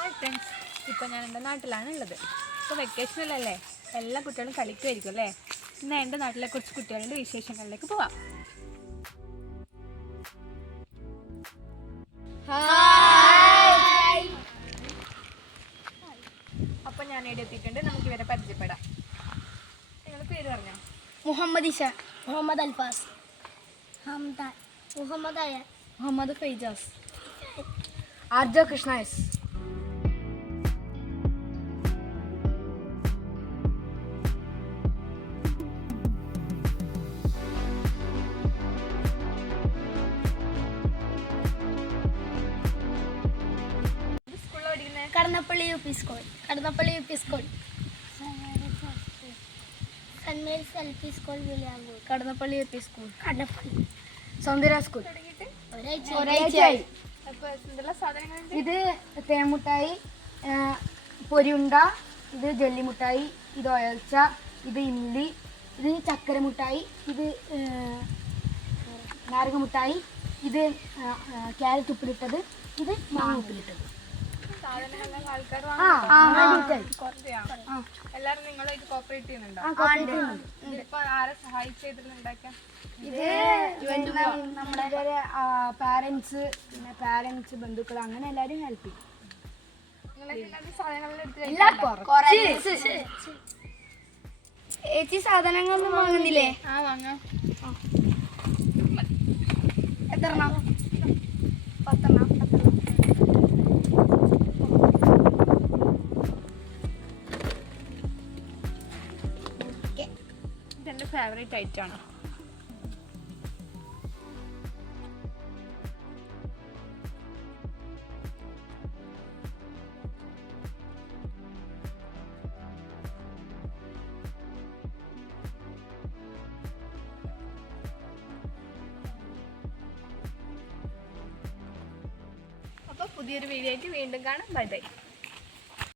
Hi friends ഇപ്പോൾ ഞാൻ എന്റെ നാട്ടിലാണ് ഉള്ളത് ഇപ്പോൾ വെക്കേഷനിലല്ലേ എല്ലാ കുട്ടികളും കളിക്കുമായിരിക്കും അല്ലേ? ഇന്ന് എന്റെ നാട്ടിലെ കുറച്ച് കുട്ടികളുടെ വിശേഷങ്ങളിലേക്ക് പോവാം. അപ്പോൾ ഞാൻ ഇവിടെ എത്തിയിട്ടുണ്ട്. നമുക്ക് ഇവരെ പരിചയപ്പെടാം. നിങ്ങളുടെ പേര് പറഞ്ഞോ? Muhammad Isha Muhammad Alfas. Hamda Muhammad Aya Muhammad Faijas Arjo Krishna S Kadannappalli U P school. Kadannappalli U P school. Saint Mary's L P school Viliyankur Kadannappalli U P school. Kadannappalli Soundarya school. ഒരാഴ്ചയായി. ഇത് തേമുട്ടായി പൊരിയുണ്ട ഇത് ജെല്ലിമുട്ടായി ഇത് ഒയൽച്ച ഇത് ഇല്ലി ഇത് ചക്കര മുട്ടായി ഇത് നാരക മുട്ടായി ഇത് ക്യാരറ്റ് ഉപ്പിലിട്ടത് ഇത് മാങ്ങ ഉപ്പിലിട്ടത്. എല്ലാരും നിങ്ങളായിട്ട് കോപ്പറേറ്റ് ചെയ്യുന്നുണ്ടോ. ഇതിപ്പോ ആരെ ഇത് നമ്മുടെ പാരന്റ്സ് പിന്നെ പാരന്റ്സ് ബന്ധുക്കൾ അങ്ങനെ എല്ലാരും ഹെൽപ്പ് ചെയ്യും. ചേച്ചി സാധനങ്ങളൊന്നും വാങ്ങുന്നില്ലേ? ആ വാങ്ങാം. എത്ര ഇതെന്റെ ഫേവറേറ്റ് ഐറ്റം ആണ്. അപ്പോൾ പുതിയൊരു വീഡിയോ ആയിട്ട് വീണ്ടും കാണാം. Bye bye